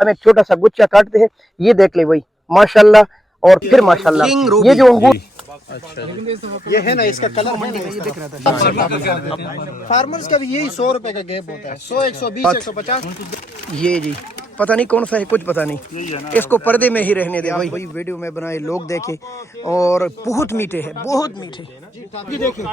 हम एक छोटा सा गुच्छा काटते हैं, ये देख ले भाई माशाल्लाह और फिर माशाल्लाह। ये जो अंगूर ये है ना, इसका कलर मंडी में ये दिख रहा था। फार्मर्स का भी यही 100 रुपए का गैप होता है, 100, 120, 150। ये जी पता नहीं कौन सा है, कुछ पता नहीं, इसको पर्दे में ही रहने दे भाई। वीडियो में बनाए लोग देखे और बहुत मीठे हैं, बहुत मीठे। बिल्कुल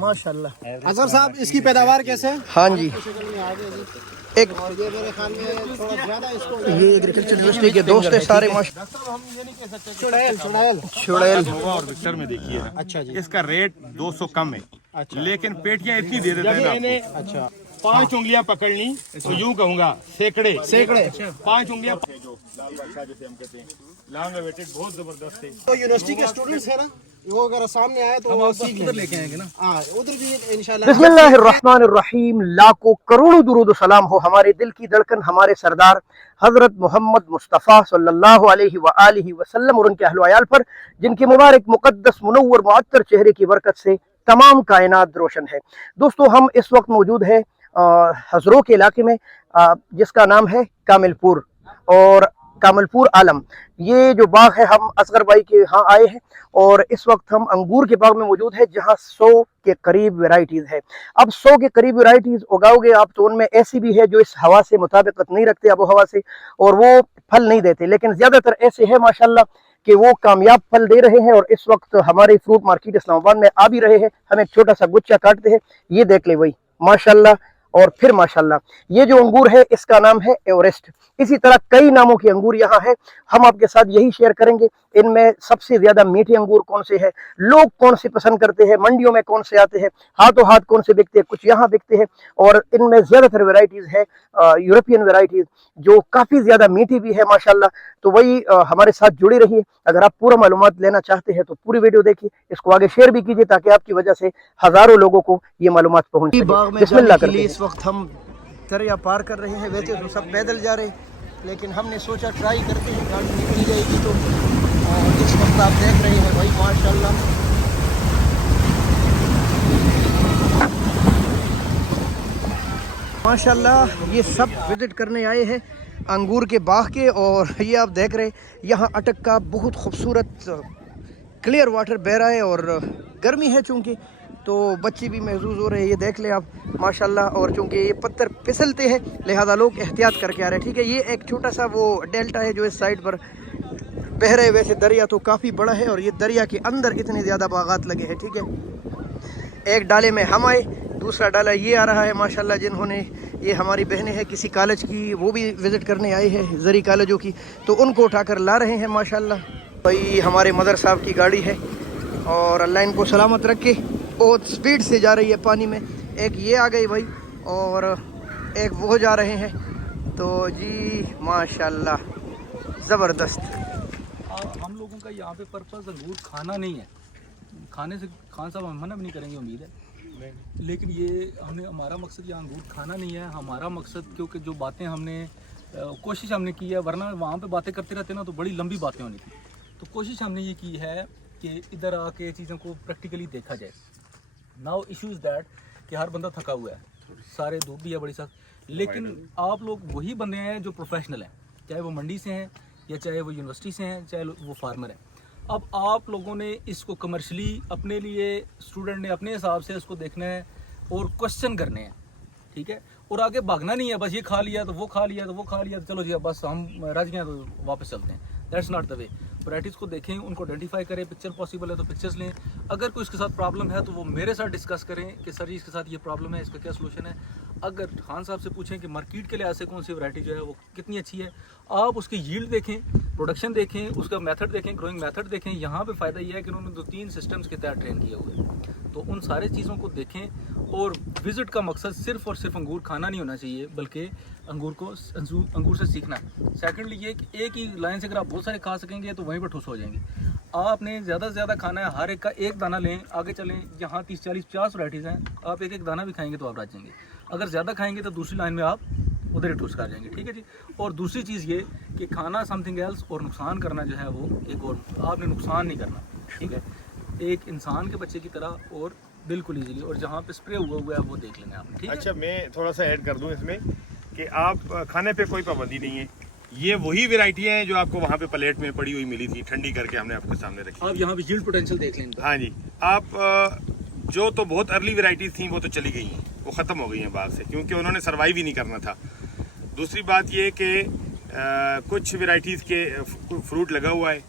माशाल्लाह। अजहर साहब, इसकी पैदावार कैसे है? हाँ जी, एक ये मेरे ख्याल में थोड़ा ज्यादा इसको ये एग्रीकल्चर यूनिवर्सिटी के दोस्त है सारे चुड़ैल और विक्टर में देखिए। अच्छा जी, इसका रेट 200 कम है। अच्छा। लेकिन पेटियां इतनी दे देते हैं आपको। अच्छा, 5 उंगलियां पकड़नी तो यूं कहूंगा सैकड़े 5 उंगलियां जो लाल बादशाह जैसे हम कहते हैं, लॉन्ग वेटेड बहुत जबरदस्त है। तो यूनिवर्सिटी के स्टूडेंट्स है ना, वो अगर सामने आए तो हम सीख उधर लेके आएंगे ना। हाँ, उधर भी इंशाल्लाह। बिस्मिल्लाहिर्रहमानिर्रहीम। लाखों करोड़ों दुरूद सलाम हो हमारे दिल की धड़कन, हमारे सरदार हजरत मोहम्मद मुस्तफ़ा सल्लल्लाहु अलैहि व आलिहि वसल्लम और उनके अहल वयाल पर, जिनके मुबारक मुक़द्दस मुनव्वर मुअत्तर चेहरे की बरकत से तमाम कायनात रोशन है। दोस्तों, हम इस वक्त मौजूद है हजरों के इलाके में, जिसका नाम है कामिलपुर और कामिलपुर आलम। ये जो बाग है, हम असगर भाई के यहाँ आए हैं और इस वक्त हम अंगूर के बाग में मौजूद है, जहाँ 100 के करीब वेराइटीज़ है। अब 100 के करीब वेराइटीज़ उगाओगे आप तो उनमें ऐसी भी है जो इस हवा से मुताबिकत नहीं रखते, आबो हवा से, और वो फल नहीं देते, लेकिन ज़्यादातर ऐसे है माशाल्लाह कि वो कामयाब फल दे रहे हैं और इस वक्त हमारे फ्रूट मार्केट इस्लामाबाद में आ भी रहे हैं। हम एक छोटा सा गुच्छा काटते हैं, ये देख ले भाई माशाल्लाह और फिर माशाल्लाह। ये जो अंगूर है इसका नाम है एवरेस्ट। इसी तरह कई नामों के अंगूर यहाँ है, हम आपके साथ यही शेयर करेंगे। इनमें सबसे ज्यादा मीठे अंगूर कौन से हैं, लोग कौन से पसंद करते हैं, मंडियों में कौन से आते हैं, हाथों हाथ कौन से बिकते हैं, कुछ यहाँ बिकते हैं। और इनमें ज्यादातर वेराइटीज है यूरोपियन वेराइटीज, जो काफी ज्यादा मीठी भी है माशाल्लाह। तो वही हमारे साथ जुड़े रहिए। अगर आप पूरा मालूमात लेना चाहते हैं तो पूरी वीडियो देखिए, इसको आगे शेयर भी कीजिए ताकि आपकी वजह से हजारों लोगों को ये मालूमात पहुंच सके। बिस्मिल्लाह करते हैं। इस वक्त हम दरिया पार कर रहे हैं, वैसे तो सब पैदल जा रहे हैं, लेकिन हमने सोचा ट्राई करते हैं, गाड़ी निकल जाएगी तो। और इस वक्त आप देख रहे हैं भाई माशाल्लाह, माशाल्लाह ये सब विजिट करने आए हैं अंगूर के बाग के। और ये आप देख रहे हैं यहाँ अटक का बहुत खूबसूरत क्लियर वाटर बह रहा है और गर्मी है चूँकि, तो बच्चे भी महसूस हो रहे हैं, ये देख ले आप माशाल्लाह। और चूँकि ये पत्थर फिसलते हैं लिहाजा लोग एहतियात करके आ रहे हैं, ठीक है। ये एक छोटा सा वो डेल्टा है जो इस साइड पर बह रहे, वैसे दरिया तो काफ़ी बड़ा है और ये दरिया के अंदर इतने ज़्यादा बागात लगे हैं, ठीक है। एक डाले में हम आए, दूसरा डाला ये आ रहा है माशाल्लाह, जिन्होंने, ये हमारी बहनें हैं किसी कॉलेज की, वो भी विज़िट करने आई है जरी कॉलेजों की, तो उनको उठाकर ला रहे हैं माशाल्लाह। भाई हमारे मदर साहब की गाड़ी है और अल्लाह इनको सलामत रखे, बहुत स्पीड से जा रही है पानी में। एक ये आ गई भाई और एक वो जा रहे हैं, तो जी माशाल्लाह ज़बरदस्त। हम लोगों का यहाँ पे पर्पज़ अंगूर खाना नहीं है, खाने से खान साहब हम मना भी नहीं करेंगे उम्मीद है, लेकिन ये हमारा मकसद यहाँ अंगूर खाना नहीं है। हमारा मकसद, क्योंकि जो बातें हमने कोशिश हमने की है, वरना वहाँ पे बातें करते रहते ना तो बड़ी लंबी बातें होनी थी, तो कोशिश हमने ये की है कि इधर आके चीज़ों को प्रैक्टिकली देखा जाए। नाउ इशू इज़ दैट कि हर बंदा थका हुआ है, सारे धूप भी है बड़ी सख्त, लेकिन आप लोग वही बंदे हैं जो प्रोफेशनल हैं, चाहे वो मंडी से हैं या चाहे वो यूनिवर्सिटी से हैं, चाहे वो फार्मर हैं। अब आप लोगों ने इसको कमर्शली अपने लिए, स्टूडेंट ने अपने हिसाब से इसको देखना है और क्वेश्चन करने हैं, ठीक है। और आगे भागना नहीं है, बस ये खा लिया तो वो खा लिया तो वो खा लिया तो चलो जी बस हम रज गए तो वापस चलते हैं। That's not the way. Varieties को देखें, उनको आइडेंटिफाई करें, पिक्चर पॉसिबल है तो पिक्चर्स लें, अगर कोई इसके साथ प्रॉब्लम है तो वो मेरे साथ डिस्कस करें कि सर जी इसके साथ ये प्रॉब्लम है, इसका क्या सोल्यूशन है। अगर खान साहब से पूछें कि मार्केट के लिहाज से कौन सी वैरायटी जो है वो कितनी अच्छी है, आप उसकी यील्ड देखें, प्रोडक्शन देखें, उसका मेथड देखें, ग्रोइंग मेथड देखें। यहाँ पे फ़ायदा ये है कि उन्होंने 2-3 सिस्टम्स के तहत ट्रेन किए हुए हैं, तो उन सारे चीज़ों को देखें। और विज़िट का मकसद सिर्फ़ और सिर्फ अंगूर खाना नहीं होना चाहिए, बल्कि अंगूर से सीखना। सेकेंडली ये कि एक ही लाइन से अगर आप बहुत सारे खा सकेंगे तो वहीं पर ठुस हो जाएंगे। आपने ज़्यादा से ज़्यादा खाना है, हर एक का एक दाना लें, आगे चलें। यहाँ 30, 40, 50 वैराइटीज़ हैं, आप एक एक दाना भी खाएंगे तो आप रह जाएंगे। अगर ज़्यादा खाएंगे तो दूसरी लाइन में आप उधर ही ठुस कर जाएंगे, ठीक है जी। और दूसरी चीज़ ये कि खाना समथिंग एल्स और नुकसान करना जो है वो एक और, आपने नुकसान नहीं करना, ठीक है, एक इंसान के बच्चे की तरह और बिल्कुल इजीली, और जहाँ पे स्प्रे हुआ हुआ है वो देख लेना आप, ठीक है। अच्छा, मैं थोड़ा सा ऐड कर दूं इसमें कि आप खाने पे कोई पाबंदी नहीं है। ये वही वैरायटियां हैं जो आपको वहाँ पे प्लेट में पड़ी हुई मिली थी, ठंडी करके हमने आपके सामने रखी। आप यहाँ पे यील्ड पोटेंशियल देख लें इनका। हाँ जी, आप जो तो बहुत अर्ली वैरायटीज थी वो तो चली गई हैं, वो ख़त्म हो गई हैं बाग से, क्योंकि उन्होंने सर्वाइव ही नहीं करना था। दूसरी बात ये कि कुछ वैरायटीज़ के फ्रूट लगा हुआ है,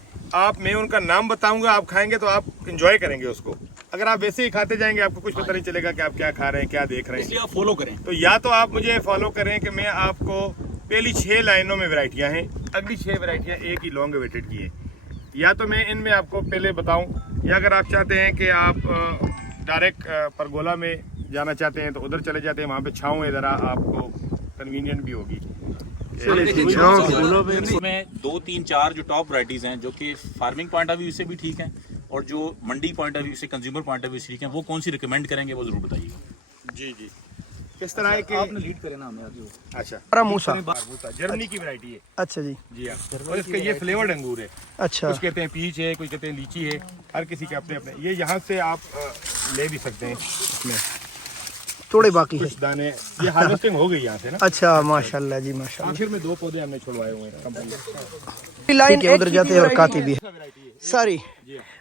मैं उनका नाम बताऊंगा, आप खाएंगे तो आप इंजॉय करेंगे उसको। अगर आप वैसे ही खाते जाएंगे आपको कुछ पता नहीं चलेगा कि आप क्या खा रहे हैं, क्या देख रहे हैं। इसलिए आप फॉलो करें। तो या तो आप मुझे फॉलो करें कि मैं आपको पहली 6 लाइनों में वैरायटियां हैं, अगली 6 वैरायटियां एक ही लॉन्ग वेटेड की है, या तो मैं इनमें आपको पहले बताऊं, या अगर आप चाहते हैं कि आप डायरेक्ट परगोला में जाना चाहते हैं तो उधर चले जाते हैं, वहाँ पे छाँव है, ज़रा आपको कन्वीनियंट भी होगी। इसमें 2, 3, 4 जो टॉप वैरायटीज हैं जो कि फार्मिंग पॉइंट ऑफ व्यू से भी ठीक हैं और जो मंडी पॉइंट ऑफ व्यू से, कंज्यूमर पॉइंट ऑफ व्यू से ठीक हैं, वो कौन सी रिकमेंड करेंगे वो जरूर बताइएगा। जी जी, किस तरह है कि आपने लीड करें ना हमें आगे वो। अच्छा, मूसा। जर्मनी की वैरायटी है। अच्छा जी। जी हाँ, और इसका ये फ्लेवर्ड अंगूर है। अच्छा, कुछ कहते हैं पीच है, कुछ कहते हैं लीची है, हर किसी के अपने अपने। ये यहाँ से आप ले भी सकते हैं, इसमें थोड़े बाकी है। कुछ दाने, ये हार्वेस्टिंग हो गई यहाँ से ना। अच्छा, माशाल्लाह जी, माशाल्लाह। आखिर में 2 पौधे हमने छुड़वाए हुए हैं कंपनी। लाइन के उधर जाते हैं और काती भी है सारी।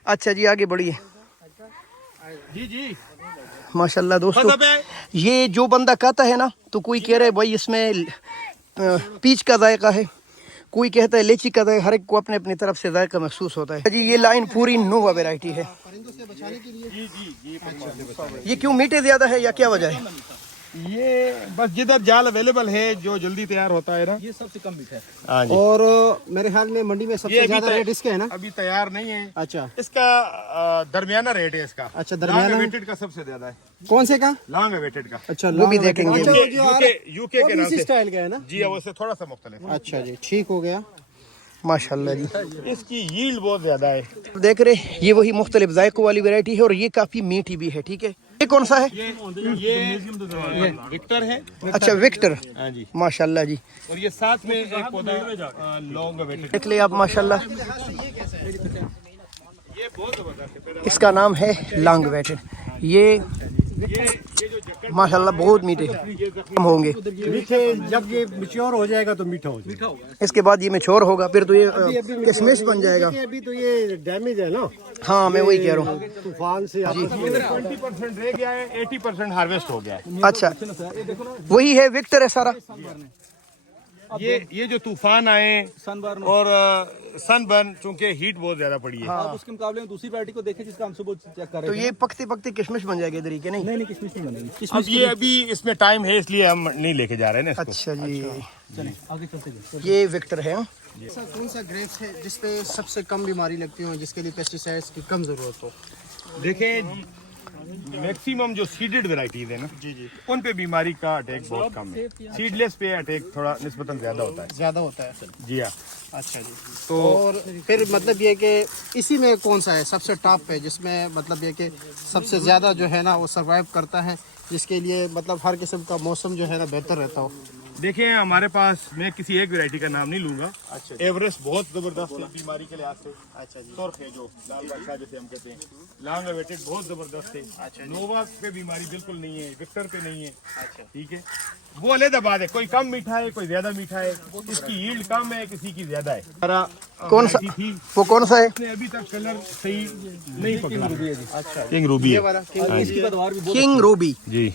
अच्छा जी, आगे बढ़िए। जी जी, माशाल्लाह दोस्तों, ये जो बंदा कहता है ना, तो कोई कह रहा है भाई इसमें पीच का जायका है, कोई कहता है लीची का जायका, हर एक को अपने अपनी तरफ से जायका महसूस होता है जी। ये लाइन पूरी नोवा वैरायटी है। ये क्यों मीठे ज्यादा है या क्या वजह है? ये बस जिधर जाल अवेलेबल है, जो जल्दी तैयार होता है ना, ये सबसे कम मीठा है। हाँ जी। और मेरे ख्याल में मंडी में सबसे ज्यादा रेट इसके है ना? अभी तैयार नहीं है। अच्छा, इसका दरमियाना रेट है इसका। अच्छा, दरमियाना। लॉन्ग अवेटेड का सबसे ज्यादा है। कौन से का? लॉन्ग अवेटेड का। अच्छा, वो भी देखेंगे। यूके के नाम से स्टाइल का है ना? जी, वो से थोड़ा सा मुख्तलिफ है। अच्छा जी, ठीक हो गया। माशाल्लाह जी, इसकी यील्ड बहुत ज्यादा है। देख रहे, ये वही मुख्तलिफ जायकों वाली वैरायटी है और ये काफी मीठी भी है। ठीक है, ये कौन सा है? ये विक्टर है। अच्छा, विक्टर। हाँ जी, माशाल्लाह जी, और ये साथ में एक पौधा लॉन्ग अवेटेड। देख ले आप, माशाल्लाह। ये बहुत जबरदस्त है। इसका नाम है लॉन्ग वेटेड। ये जो माशाल्लाह बहुत मीठे होंगे। मीठे जब ये मैच्योर हो जाएगा तो मीठा हो जाएगा। इसके बाद ये मैच्योर होगा, फिर तो ये किशमिश बन जाएगा। अभी तो ये डैमेज है ना, हाँ, मैं वही कह रहा हूँ। तूफान से। 20% रह गया है, 80% हार्वेस्ट हो गया है। अच्छा, वही है, विक्टर है सारा। ये जो तूफान आए सनबर्न और सनबर्न, चूंकि हीट बहुत ज्यादा पड़ी है। आप उसके मुकाबले में दूसरी वैरायटी को देखें जिसका हम सुबह चेक कर तो रहे ये पकते पकते किशमिश बन जाएगी इधर ही के नहीं? नहीं किशमिश नहीं बनेगी। अब ये अभी इसमें टाइम है, इसलिए हम नहीं लेके जा रहे हैं ना इसको। अच्छा जी, चलें आगे चलते हैं। ये विक्टर है। ऐसा कौन सा ग्रेप्स है जिसपे सबसे कम बीमारी लगती हो, जिसके लिए पेस्टिसाइड्स की कम जरूरत हो? देखें, मैक्सिमम जो सीडेड वैरायटीज है ना, जी जी, उन पे बीमारी का अटैक बहुत कम है। सीडलेस पे अटैक थोड़ा निस्बतन ज्यादा होता है। ज्यादा होता है। जी हाँ। अच्छा जी, तो और फिर मतलब ये कि इसी में कौन सा है सबसे टॉप पे, जिसमें मतलब ये कि सबसे ज्यादा जो है ना वो सरवाइव करता है, जिसके लिए मतलब हर किस्म का मौसम जो है ना बेहतर रहता हो? देखें, हमारे पास, मैं किसी एक वैरायटी का नाम नहीं लूंगा। अच्छा, एवरेस्ट बहुत जबरदस्त है बीमारी के लिहाज से। अच्छा जी, सुर्ख है जो लाल बादशाह जैसे हम कहते हैं, लॉन्ग अवेटेड बहुत जबरदस्त है। अच्छा, नोवा पे बीमारी बिल्कुल नहीं है, विक्टर पे नहीं है। अच्छा, ठीक है, वो अलग बात है, कोई कम मीठा है, कोई ज्यादा मीठा है, इसकी यील्ड कम है, किसी की ज्यादा है। कौन सा थी, वो कौन सा है? इसने अभी तक कलर सही नहीं पकड़ा। अच्छा, किंग रूबी है। किंग रूबी जी।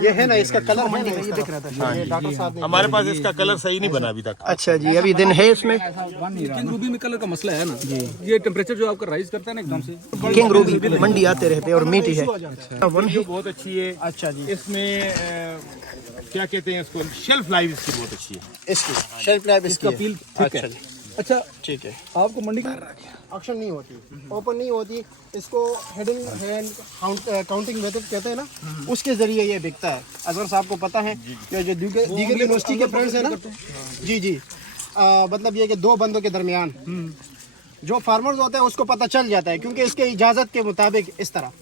ये है ना, इसका कलर है ना, ये दिख रहा था डॉक्टर साहब ने। हमारे पास इसका कलर सही नहीं बना अभी तक। अच्छा जी, अभी दिन है इसमें। किंग रूबी में कलर का मसला है ना जी, ये टेम्परेचर जो आपका राइज करता है ना एकदम से। किंग रूबी मंडी आते रहते हैं और मीठी है। जो बहुत अच्छी है। अच्छा जी, इसमें क्या कहते हैं इसको, शेल्फ लाइफ इसकी बहुत अच्छी है। इसकी शेल्फ लाइफ इसका पील ठीक है। अच्छा ठीक है, आपको मंडी का ऑक्शन नहीं होती, ओपन नहीं होती, इसको हिडन हैंड काउंटिंग मेथड कहते हैं ना, उसके जरिए ये बिकता है। अजवर साहब को पता है कि जो दीगर यूनिवर्सिटी के फ्रेंड्स हैं ना, जी जी, मतलब ये कि 2 बंदों के दरमियान जो फार्मर्स होते हैं उसको पता चल जाता है, क्योंकि इसके इजाजत के मुताबिक इस तरह।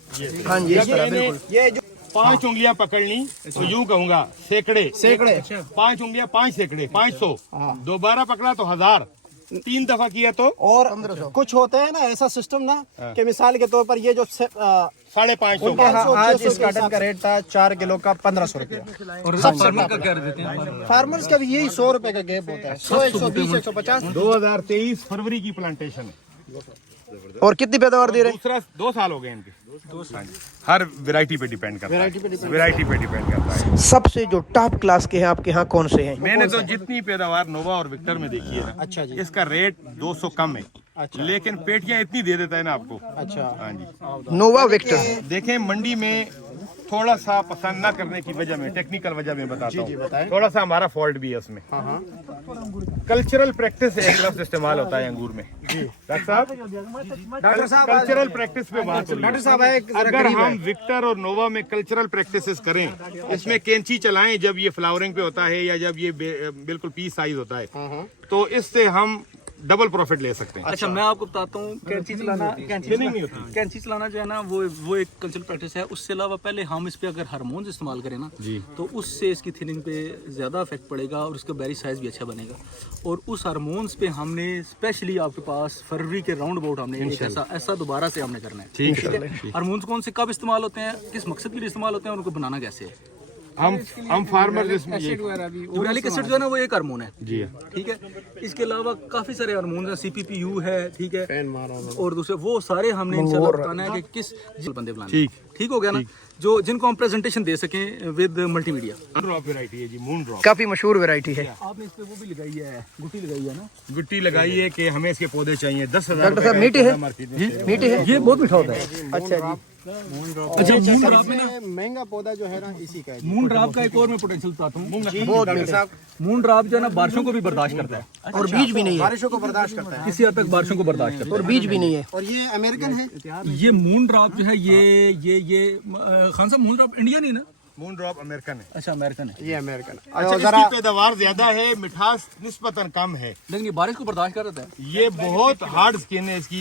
हाँ जी, इस तरह बिल्कुल। ये जो 5 उंगलियां पकड़ ली तो यूं कहूंगा सैकड़े 5 उंगलियां 5 सैकड़े 500, दोबारा पकड़ा तो 1000, 3 दफा किया तो और कुछ होते हैं ना ऐसा सिस्टम ना कि मिसाल के तौर पर ये जो 550 उनके यहाँ आज इस काटन का रेट था 4 किलो का 1500 रुपया। और फार्मर का क्या देते हैं? फार्मर्स का भी यही 100 रुपए का गैप होता है, 100, 120, 150। 2023 फरवरी की प्लांटेशन है। और कितनी पैदावार दे रहे हैं? दूसरा 2 साल हो गए इनके। 2 साल। हर वैरायटी पे डिपेंड करता है, वैरायटी पे डिपेंड करता है। सबसे जो टॉप क्लास के हैं आपके यहाँ कौन से हैं? मैंने तो जितनी पैदावार नोवा और विक्टर में देखी है ना, अच्छा जी। इसका रेट 200 कम है, अच्छा। लेकिन पेटियां इतनी दे देता है ना आपको। अच्छा। हाँ जी। नोवा विक्टर देखें मंडी में थोड़ा सा पसंद ना करने की वजह में, टेक्निकल वजह में बताता हूँ, बताएं। थोड़ा सा हमारा फॉल्ट भी है उसमें। कल्चरल प्रैक्टिस एक लफ्ज इस्तेमाल होता है अंगूर में। डॉक्टर साहब कल्चरल प्रैक्टिस पे बात हो रही है। डॉक्टर साहब अगर हम विक्टर और नोवा में कल्चरल प्रैक्टिसेस करें, इसमें कैंची चलाएं जब ये फ्लावरिंग पे होता है या जब ये बिल्कुल पीस साइज होता है, तो इससे हम डबल प्रॉफिट ले सकते हैं। अच्छा, मैं आपको बताता हूँ कैंची चलाना, कैंची चलाना जो है ना वो एक कल्चरल प्रैक्टिस है। उससे अलावा पहले हम इस पे अगर हार्मोन्स इस्तेमाल करें ना जी, तो उससे इसकी थिनिंग पे ज़्यादा इफेक्ट पड़ेगा और उसका बेरी साइज भी अच्छा बनेगा। और उस हार्मोन्स पे हमने स्पेशली आपके पास फरवरी के राउंड अबाउट हमने एक ऐसा दोबारा से हमने करना है। ठीक है। हार्मोन्स कौन से कब इस्तेमाल होते हैं, किस मकसद के लिए इस्तेमाल होते हैं और उनको बनाना कैसे है? हम फार्मर जिसमें ये यूरालिक एसिड जो है ना वो एक हार्मोन है, जी ठीक है। इसके अलावा काफी सारे हार्मोन है, CPPU है, ठीक है, और दूसरे वो सारे हमने इंशाल्लाह बताना है कि किस बंदे बुलाने। ठीक हो गया ना, जो जिनको हम प्रेजेंटेशन दे सकें विद मल्टीमीडिया। ड्रॉप वैरायटी है जी, मून ड्रॉप। काफी मशहूर वैरायटी है। आपने इस पे वो भी लगाई है, गुट्टी लगाई है ना? गुट्टी लगाई है कि हमें इसके पौधे चाहिए। 10,000 डॉक्टर साहब मीठे है? मीठे है? ये बहुत मीठा होता है। अच्छा जी। अच्छा, मून ड्रॉप में ना महंगा पौधा जो है ना इसी का है। मून ड्रॉप का एक और मैं पोटेंशियल बताता हूँ। बहुत मीठे। मून ड्रॉप जो है ना बारिशों को भी बर्दाश्त करता है और बीज भी नहीं है, बारिशों को बर्दाश्त करता है, किसी हद तक बारिशों को बर्दाश्त करता और बीज भी नहीं है। और ये अमेरिकन है। है। ये मून ड्रॉप जो है ये खान साहब मून ड्रॉप इंडियन ही ना? मून ड्रॉप अमेरिकन है। अच्छा, अमेरिकन है। ये अमेरिकन। अच्छा, इसकी पैदावार ज्यादा है, मिठास निस्बतन कम है, लेकिन ये बारिश को बर्दाश्त कर रहा है। ये बहुत हार्ड स्किन है इसकी,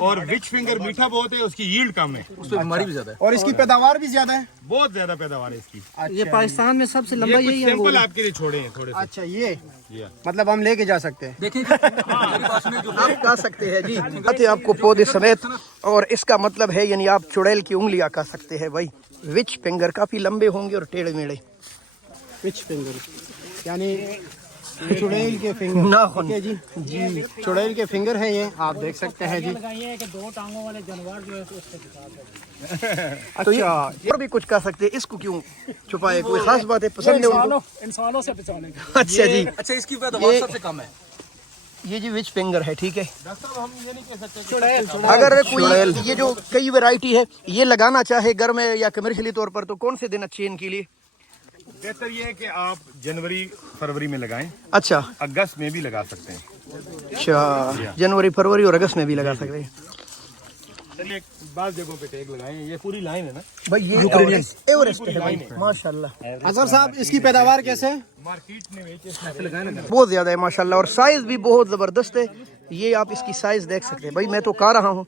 और विच फिंगर मीठा बहुत है, उसकी यील्ड कम है, उस पर बीमारी भी ज्यादा है। और इसकी पैदावार भी ज्यादा है। बहुत ज्यादा पैदावार है इसकी। ये पाकिस्तान में सबसे लंबा ये यही कुछ है। सैंपल आपके लिए छोड़े हैं थोड़े से। अच्छा, ये मतलब हम लेके जा सकते हैं। देखिए मेरी बात सुनिए, जो आप खा सकते हैं जी, आते आपको पौधे समेत। और इसका मतलब है यानी आप चुड़ैल की उंगलियां खा सकते हैं भाई। विच फिंगर काफी लंबे होंगे और टेढ़े मेढ़े। विच फिंगर यानी चुड़ैल के फिंगर। नाखून। ठीक है जी, चुड़ैल के फिंगर है ये, आप देख सकते हैं जी। तो ये और भी कुछ खा सकते हैं, इसको क्यों छुपाए? कोई खास बात है, पसंद है उनको? इंसानों से बचाने का। अच्छा जी। अच्छा, इसकी पैदावार सबसे कम है। ये जी विच फिंगर है, ठीक है। हम ये नहीं कह सकते चुड़ैल अगर कोई ये जो कई वैरायटी है ये लगाना चाहे घर में या कमर्शियली तौर पर, तो कौन से दिन अच्छे हैं इनके लिए? बेहतर ये है कि आप जनवरी फरवरी में लगाएं, अच्छा अगस्त में भी लगा सकते हैं। अच्छा, जनवरी फरवरी और अगस्त में भी लगा सकते हैं। चलिए, बाज़ जगहों पे टैग लगाएं, ये पूरी लाइन है ना। भाई ये एवरेस्ट है भाई, माशाल्लाह। अजहर साहब, इसकी पैदावार कैसे है? मार्केट में बेचे बहुत ज्यादा है माशाल्लाह, और साइज भी बहुत जबरदस्त है। ये आप इसकी साइज देख सकते हैं भाई, मैं तो खा रहा हूँ।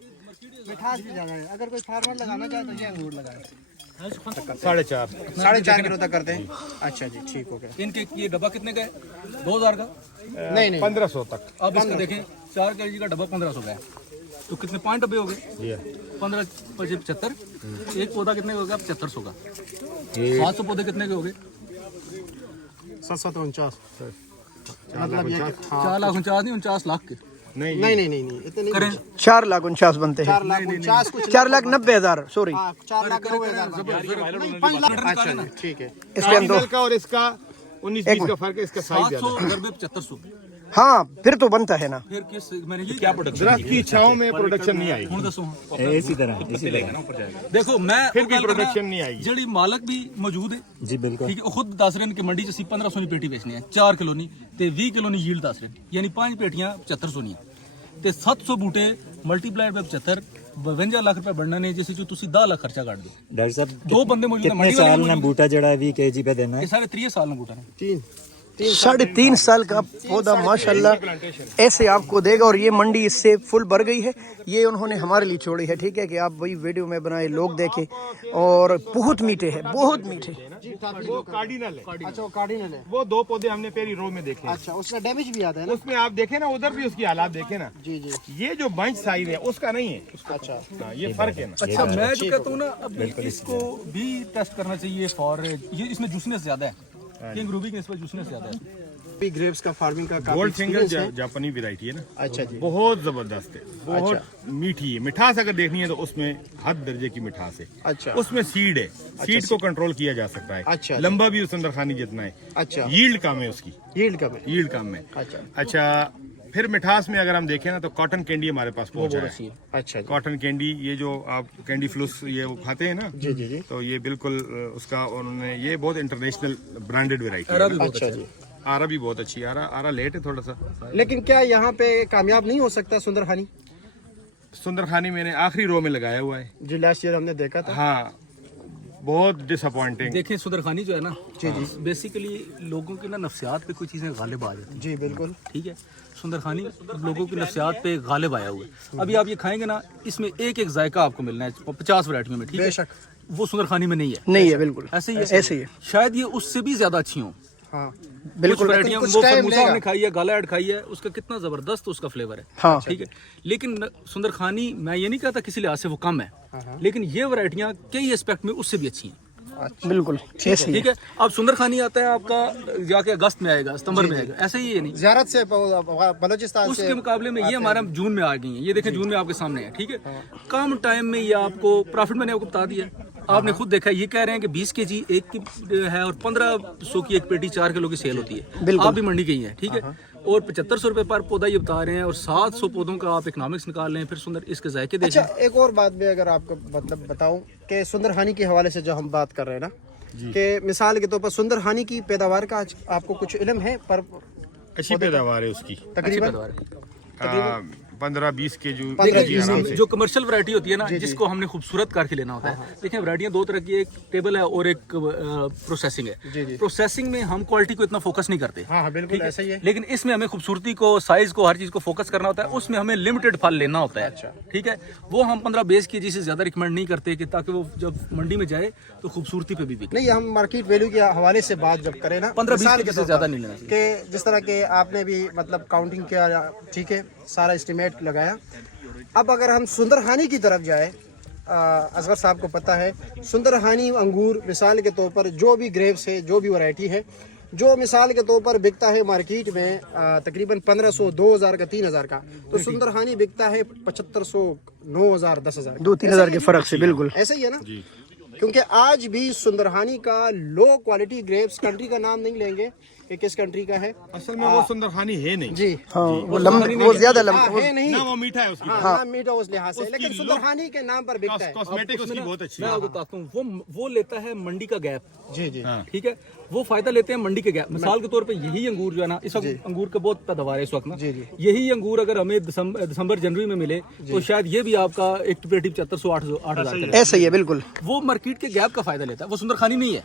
मिठास भी ज्यादा है। अगर कोई फार्मर लगाना चाहे तो ये अंगूर लगाए। 4.5 किलो तक करते हैं। अच्छा जी, ठीक हो गया। इनके ये डब्बा कितने का है? 2000 का। नहीं 1500 तक। अब इसका देखें 4 kg का डब्बा 1500 का है, तो कितने 5 डब्बे हो गए? 15 × 75। एक पौधा कितने का हो गया? 7500 का। 700 पौधे कितने के हो गए? 749। मतलब ये 4 लाख 49 नहीं, 49 लाख के नहीं इतने नहीं करें। 4,49,000 बनते हैं। 4,49,000 कुछ 4,90,000 सॉरी। 4,90,000। अच्छा जी, ठीक है। इसके अंदर का और इसका 19-20 का फर्क है, इसका साइज 700 ज्यादा है। अगर 7500, हाँ फिर तो बनता है ना। फिर किस मैंने ये क्या प्रोडक्शन दरख्त की छांव में प्रोडक्शन नहीं आएगी, ਹੁਣ ਦੱਸੋ इसी तरह देखो मैं फिर भी प्रोडक्शन नहीं आएगी। ਜਿਹੜੀ ਮਾਲਕ ਵੀ ਮੌਜੂਦ ਹੈ जी बिल्कुल ਠੀਕ ਹੈ, ਉਹ ਖੁਦ ਦੱਸ ਰਹੇ ਨੇ ਕਿ ਮੰਡੀ 'ਚ ਅਸੀਂ 1500 ਦੀ ਪੇਟੀ ਵੇਚਣੀ ਹੈ, 4 ਕਿਲੋ ਨਹੀਂ ਤੇ 20 ਕਿਲੋ ਨਹੀਂ ਯੀਲਡ ਦੱਸ ਰਹੇ ਨੇ, ਯਾਨੀ 5 ਪੇਟੀਆਂ 7500 ਦੀਆਂ ਤੇ 700 ਬੂਟੇ ਮਲਟੀਪਲਾਈਡ ਬਾਈ 75 52 ਲੱਖ ਰੁਪਏ ਬਣਨਾ ਨੇ, ਜਿਸ ਵਿੱਚ ਤੁਸੀਂ 10 ਲੱਖ ਖਰਚਾ ਕੱਢ ਦਿਓ। डॉक्टर साहब दो बंदे मौजूद हैं, कितने मंडी वाले साल मौजूद में बूटा जड़ा है 20 kg पे देना ये है? सारे 30 साल में बूटा ने। 3.5 साल का पौधा माशाल्लाह ऐसे आपको देगा। और ये मंडी इससे फुल भर गई है। ये उन्होंने हमारे लिए छोड़ी है, ठीक है, कि आप वही वीडियो में बनाए, लोग देखें। और बहुत मीठे हैं, बहुत मीठे। वो कार्डिनल है। अच्छा वो कार्डिनल है। वो 2 पौधे हमने पहली रो में देखे। अच्छा उसमें डैमेज भी आता है ना। उसमें आप देखें ना, उधर भी उसकी हालात देखें ना। जी जी। ये जो बंच साइज है उसका नहीं है। अच्छा हाँ, ये फर्क है ना। अच्छा मैं जो कहता हूँ ना, अब इसको भी टेस्ट करना चाहिए फॉर ये, इसमें जूसनेस ज्यादा है, किंग रूबी के इसमें जूसनेस ज्यादा है। भी ग्रेप्स का फार्मिंग का काफी गोल्ड फिंगर experience है। जापानी वैरायटी है ना। अच्छा जी। बहुत जबरदस्त है, बहुत मीठी है। मिठास अगर देखनी है तो उसमें हद दर्जे की मिठास है। अच्छा उसमें सीड है, सीड को कंट्रोल किया जा सकता है। अच्छा। लंबा भी सुंदर खानी जितना है। अच्छा यील्ड कम है उसकी, यील्ड कम है। यील्ड कम है। अच्छा अच्छा, फिर मिठास में अगर हम देखें ना तो कॉटन कैंडी हमारे पास पहुंचा है। अच्छा जी। कॉटन कैंडी, ये जो आप कैंडी फ्लूस ये वो खाते हैं ना, जी जी जी। तो ये बिल्कुल उसका उन्होंने, ये बहुत इंटरनेशनल ब्रांडेड वैरायटी है। अच्छा जी। आरा भी बहुत अच्छी है। आरा लेट है थोड़ा सा। लेकिन क्या यहाँ पे कामयाब नहीं हो सकता सुंदर खानी? सुंदर खानी मैंने आखिरी रो में लगाया हुआ है। जी लास्ट ईयर हमने देखा था। हाँ, बहुत डिसअपॉइंटिंग। देखें सुंदरखानी जो है ना, जी जी, बेसिकली लोगों की ना नफ्सियात पे कुछ चीज़ें गालिब आ जाती हैं। जी बिल्कुल। ठीक है, सुंदरखानी लोगों की नफ्सियात पे गालिब आया हुआ है। अभी आप ये खाएंगे ना, इसमें एक एक जायका आपको मिलना है 50 वैरायटियों में, ठीक है, बेशक। वो सुंदरखानी में नहीं है। नहीं है, बिल्कुल ऐसे ही है, ऐसे ही है। शायद ये उससे भी ज्यादा अच्छी हों। हाँ बिल्कुल। कुछ वैरायटियां, कुछ वो टाइम फरमूसा लेगा। हमने खाई है, गाला ऐड खाई है, उसका कितना जबरदस्त उसका फ्लेवर है। हाँ। ठीक है, लेकिन सुंदरखानी, मैं ये नहीं कहता किसी लिहाज से वो कम है, लेकिन ये वैरायटियां कई एस्पेक्ट में उससे भी अच्छी हैं। बिल्कुल ऐसे ही ठीक है, अब सुंदरखानी आता है आपका जाके अगस्त में आएगा, सितंबर में आएगा, ऐसे ही है नहीं। ज़ियारत से बलोचिस्तान से उसके मुकाबले में ये हमारा जून में आ गई है। ये देखें जून में आपके सामने है। ठीक है, कम टाइम में ये आपको प्रॉफिट, मैंने आपको बता दिया, आपने खुद देखा। ये कह रहे हैं कि 20 kg एक की है और 1500 की एक पेटी 4 किलो की सेल होती है। आप भी मंडी गई हैं, ठीक है, और 7500 रुपए पर पौधा ये बता रहे हैं, और 700 पौधों का आप इकोनॉमिक्स निकाल लें, फिर सुंदर इसके जायके देखें। अच्छा एक और बात भी अगर आपको मतलब बताऊं कि सुंदरहानी के हवाले से जो हम बात कर रहे हैं ना, कि मिसाल के तौर पर सुंदरहानी की पैदावार का आज आपको कुछ इल्म है? पर अच्छी पैदावार है उसकी। तकरीबन 15-20 के जो देखिए, आराम से। जो कमर्शियल वैरायटी होती है ना, जिसको हमने खूबसूरत करके लेना होता है। देखिए वैरायटियां दो तरह की, एक टेबल है और एक प्रोसेसिंग है। प्रोसेसिंग में हम क्वालिटी को इतना फोकस नहीं करते। हाँ बिल्कुल ऐसा ही है। लेकिन इसमें हमें खूबसूरती को, साइज को, हर चीज को फोकस करना होता है। उसमें हमें लिमिटेड फल लेना होता है। ठीक है, वो हम 15-20 kg से ज्यादा रिकमेंड नहीं करते, कि ताकि वो जब मंडी में जाए तो खूबसूरती पे भी बिके। नहीं, हम मार्केट वैल्यू के हवाले से बात जब करें ना, 15-20 मिसाल kg के से तौर ज्यादा पर, नहीं लेना चाहिए। कि जिस तरह के आपने भी मतलब काउंटिंग किया, ठीक है, सारा एस्टिमेट लगाया। अब अगर हम सुंदरहानी की तरफ जाए, असगर साहब को पता है सुंदरहानी अंगूर मिसाल के तौर पर जो भी ग्रेप्स है, जो भी वैरायटी है, जो मिसाल के तौर पर बिकता है मार्केट में तकरीबन 1500, 2000 का, 3000 का, तो सुंदरहानी बिकता है 7500, 9000, 10000, 2-3 हज़ार के फर्क से। बिल्कुल ऐसे ही है ना। क्योंकि आज भी सुंदरहानी का लो क्वालिटी ग्रेप्स, कंट्री का नाम नहीं लेंगे कि किस कंट्री का है, असल में वो सुंदरखानी है नहीं। जी हाँ, वो लंबे, वो ज्यादा लंबे, हाँ, है नहीं। ना वो मीठा है उसकी। हाँ, मीठा उस लिहाज से, लेकिन सुंदरहानी के नाम पर बिकता है। कॉस्मेटिक उसकी बहुत अच्छी मैं है। आपको बताता हूँ, वो लेता है मंडी का गैप। जी जी। ठीक है, वो फायदा लेते हैं मंडी के गैप। मिसाल के तौर पे यही अंगूर जो है ना, इस वक्त अंगूर का बहुत पैदावार है इस वक्त ना, यही अंगूर अगर हमें दिसंबर जनवरी में मिले तो शायद ये भी आपका एक पेटी 7500, 8000 ऐसे ही है। बिल्कुल वो मार्केट के गैप का फायदा लेता है, वो सुंदरखानी नहीं है।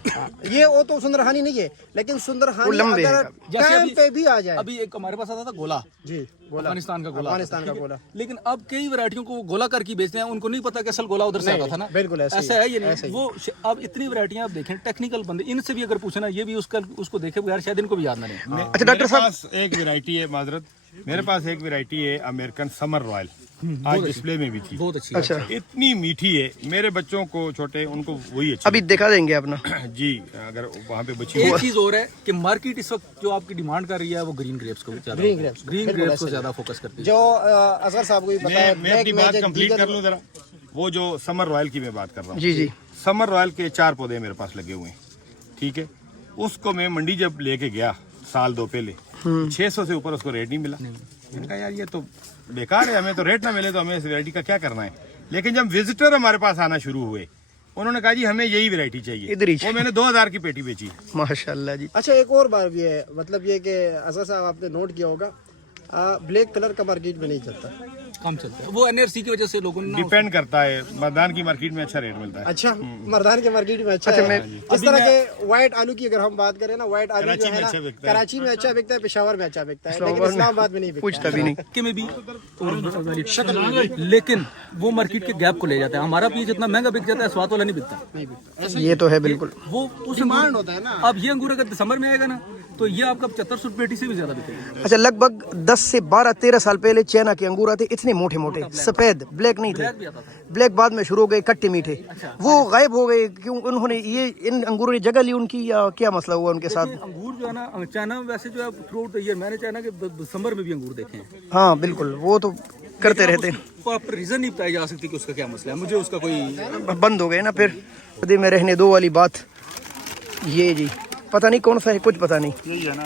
ये वो तो सुंदरहानी नहीं है, लेकिन सुंदरहानी लंबे अगर है। जैसे टाइम पे भी आ जाए। अभी एक हमारे पास आता था गोला, जी गोला, अफगानिस्तान का गोला, अफगानिस्तान का गोला। लेकिन अब कई वैरायटियों को वो गोला करके बेचते हैं, उनको नहीं पता कि असल गोला उधर से आता था ना। बिल्कुल ऐसे ऐसा है ये नहीं। वो अब इतनी वैरायटियां आप देखें, टेक्निकल बंदे, इनसे भी अगर पूछे ना, ये भी उसको देखे बगैर शायद इनको भी याद ना रहे। अच्छा डॉक्टर साहब, मेरे पास एक वैरायटी है, माजरत, मेरे पास एक वैरायटी है अमेरिकन समर रॉयल, आज डिस्प्ले में भी थी। बहुत अच्छी अच्छा इतनी मीठी है, मेरे बच्चों को छोटे उनको वही अच्छी। अभी दिखा देंगे अपना। जी, अगर वहाँ पे बची एक चीज और है कि मार्केट इस वक्त जो आपकी डिमांड कर रही है, वो ग्रीन ग्रेप्स को ज्यादा, ग्रीन ग्रेप्स को ज्यादा फोकस करती है। जो असगर साहब को भी पता है, मैं अपनी बात कंप्लीट कर लूँ जरा। वो जो समर रॉयल की मैं बात कर रहा हूँ, जी जी, समर रॉयल के 4 पौधे मेरे पास लगे हुए हैं। ठीक है, उसको मैं मंडी जब लेके गया साल 2 पहले, 600 से ऊपर उसको रेट नहीं मिला। मैंने कहा यार ये तो बेकार है, हमें तो रेट ना मिले तो हमें इस वैरायटी का क्या करना है। लेकिन जब विजिटर हमारे पास आना शुरू हुए, उन्होंने कहा जी हमें यही वैरायटी चाहिए, इधर ही। वो मैंने 2000 की पेटी बेची। माशाल्लाह जी। अच्छा एक और बात भी है, मतलब ये कि असगर साहब आपने नोट किया होगा, ब्लैक कलर का मार्केट में नहीं चलता। कम चलता है, वो एनआरसी की वजह से लोगों ने डिपेंड करता है, मर्दान की मार्केट में अच्छा रेट मिलता है। अच्छा, मर्दान के मार्केट में अच्छा है। इस तरह के व्हाइट आलू की अगर हम बात करें ना, व्हाइट आलू जो है ना, कराची में अच्छा बिकता है, पेशावर में अच्छा बिकता है, लेकिन इस्लामाबाद में नहीं बिकता भी नहीं के में भी लेकिन वो मार्केट के गैप को ले जाता है। हमारा भी जितना महंगा बिक जाता है, स्वाद वाला नहीं बिकता। ये तो है बिल्कुल। वो उस डिमांड होता है ना। अब ये अंगूर अगर दिसंबर में आएगा ना, तो ये आपका 7500 पेटी से भी ज्यादा बिकेगा। अच्छा, लगभग 10 से 12-13 साल पहले चाइना के अंगूर आते, इतने मोटे मोटे सफेद, ब्लैक नहीं थे। ब्लैक बाद में शुरू हो गए, खट्टे मीठे, वो गायब हो गए। क्यों? उन्होंने ये इन अंगूरों ने जगह ली उनकी, या क्या मसला हुआ उनके साथ? अंगूर जो है ना, चाइना वैसे जो है थ्रू आउट द ईयर, मैंने चाइना के दिसंबर में भी अंगूर देखे हैं। हाँ बिल्कुल, वो तो करते रहते हैं। प्रॉपर रीजन नहीं बताई जा सकती कि उसका क्या मसला है, मुझे उसका कोई बंद हो गए ना फिर पर्दे में रहने दो वाली बात। ये जी पता नहीं कौन सा है, कुछ पता नहीं,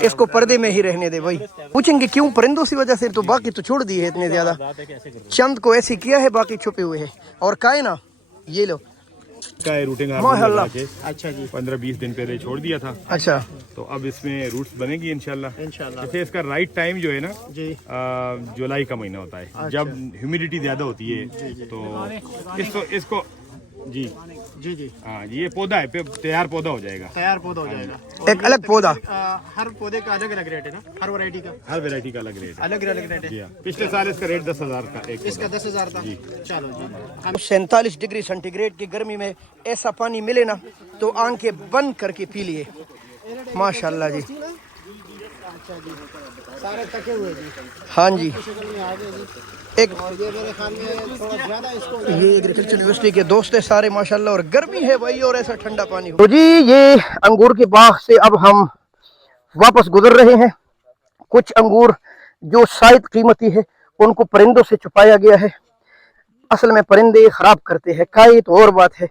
इसको पर्दे में ही रहने दे भाई। पूछेंगे क्यों? परिंदों की वजह से, तो बाकी तो छोड़ दिए है इतने ज्यादा, चंद को ऐसे किया है, बाकी छुपे हुए हैं। और काहे ना, ये लो का रूटिंग माशाल्लाह। अच्छा जी, 15-20 दिन पहले छोड़ दिया था, अच्छा, तो अब इसमें रूट्स बनेगी इंशाल्लाह। जैसे इसका राइट टाइम जो है ना, जी, जुलाई का महीना होता है, जब ह्यूमिडिटी ज्यादा होती है, तो इसको जी जी जी, हाँ, ये पौधा है, तैयार पौधा हो जाएगा, तैयार पौधा हो जाएगा। एक अलग पौधा। हर पौधे का अलग अलग रेट है ना, हर वैरायटी का हर वैरायटी का अलग रेट है। अलग अलग रेट जी है। हाँ, पिछले साल इसका रेट 10,000 का एक इसका 10,000 था। चलो जी, हम 47 डिग्री सेंटीग्रेड की गर्मी में ऐसा पानी मिले ना, तो आंखें बंद करके पी लिए। माशाल्लाह जी। अच्छा जी, सारे थके हुए जी, हाँ जी, शक्ल में आ गए जी। एक और ये मेरे ख्याल में थोड़ा ज्यादा इसको ये एग्रीकल्चर यूनिवर्सिटी के दोस्त है सारे माशाल्लाह, और गर्मी है भाई, और ऐसा ठंडा पानी हो। तो जी ये अंगूर के बाग से अब हम वापस गुजर रहे हैं। कुछ अंगूर जो शायद कीमती है, उनको परिंदों से छुपाया गया है। असल में परिंदे खराब करते हैं, काई तो और बात है,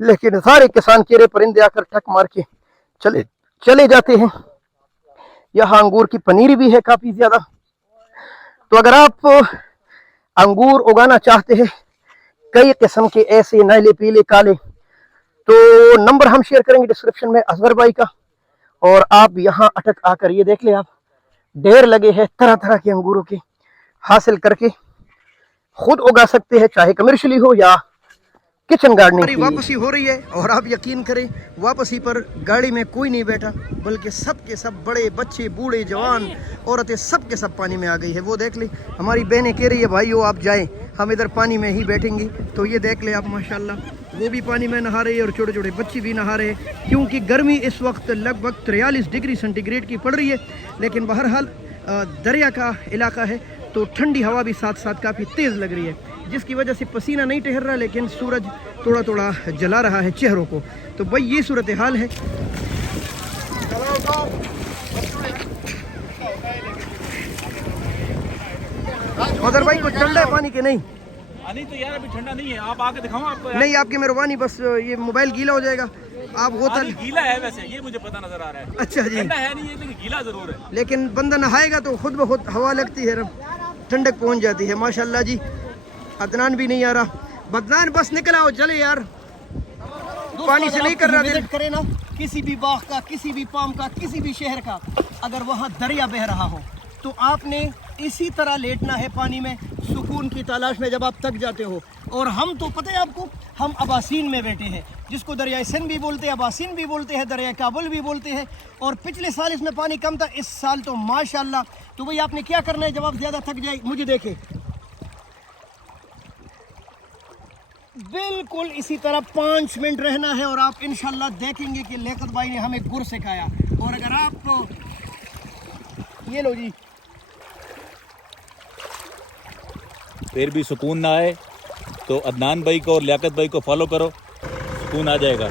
लेकिन सारे किसान केरे परिंदे आकर ठक मार के चले जाते हैं। यहाँ अंगूर की पनीरी भी है काफी ज्यादा। तो अगर आप अंगूर उगाना चाहते हैं, कई किस्म के ऐसे नीले पीले काले, तो नंबर हम शेयर करेंगे डिस्क्रिप्शन में असगर भाई का, और आप यहाँ अटक आकर ये देख ले, आप ढेर लगे हैं तरह तरह के अंगूरों के, हासिल करके खुद उगा सकते हैं, चाहे कमर्शियली हो या किचन गार्डनिंग। वापसी हो रही है, और आप यकीन करें वापसी पर गाड़ी में कोई नहीं बैठा, बल्कि सब के सब बड़े बच्चे बूढ़े जवान औरतें सब के सब पानी में आ गई है। वो देख ले, हमारी बहनें कह रही है भाइयों आप जाएं, हम इधर पानी में ही बैठेंगे। तो ये देख ले आप माशाल्लाह, वो भी पानी में नहा रहे हैं और छोटे छोटे बच्चे भी नहा रहे हैं, क्योंकि गर्मी इस वक्त लगभग 43 डिग्री सेंटीग्रेड की पड़ रही है। लेकिन बहरहाल दरिया का इलाका है, तो ठंडी हवा भी साथ साथ काफ़ी तेज़ लग रही है, जिसकी वजह से पसीना नहीं ठहर रहा, लेकिन सूरज थोड़ा थोड़ा जला रहा है चेहरों को। तो भाई ये सूरत हाल है। मगर भाई कुछ ठंडा है पानी के? नहीं नहीं तो यार अभी ठंडा नहीं है, आप आके दिखाओ आपको यार। नहीं, आपकी मेहरबानी, बस ये मोबाइल गीला हो जाएगा। आप होता गीला है वैसे, ये मुझे पता नजर आ रहा है। अच्छा जी, ठंडा है नहीं है, लेकिन गीला जरूर है। लेकिन बंदा नहाएगा तो खुद ब खुद हवा लगती है, ठंडक पहुंच जाती है माशाल्लाह जी। अदनान भी नहीं आ रहा, बदनान बस निकल आओ चले यार, पानी से नहीं कर रहा। विजिट करें ना किसी भी बाग का, किसी भी पाम का, किसी भी शहर का, अगर वहाँ दरिया बह रहा हो, तो आपने इसी तरह लेटना है पानी में, सुकून की तलाश में, जब आप थक जाते हो। और हम तो पता है आपको, हम अबासीन में बैठे हैं, जिसको दरिया सिंध भी बोलते हैं, अबासीन भी बोलते हैं, दरिया काबुल भी बोलते हैं। और पिछले साल इसमें पानी कम था, इस साल तो माशाल्लाह। तो भाई आपने क्या करना है, जब आप ज़्यादा थक जाए, मुझे देखे बिल्कुल इसी तरह 5 मिनट रहना है, और आप इंशाल्लाह देखेंगे कि लियाकत भाई ने हमें गुर सिखाया। और अगर आप ये लो जी, फिर भी सुकून ना आए तो अदनान भाई को और लियाकत भाई को फॉलो करो, सुकून आ जाएगा।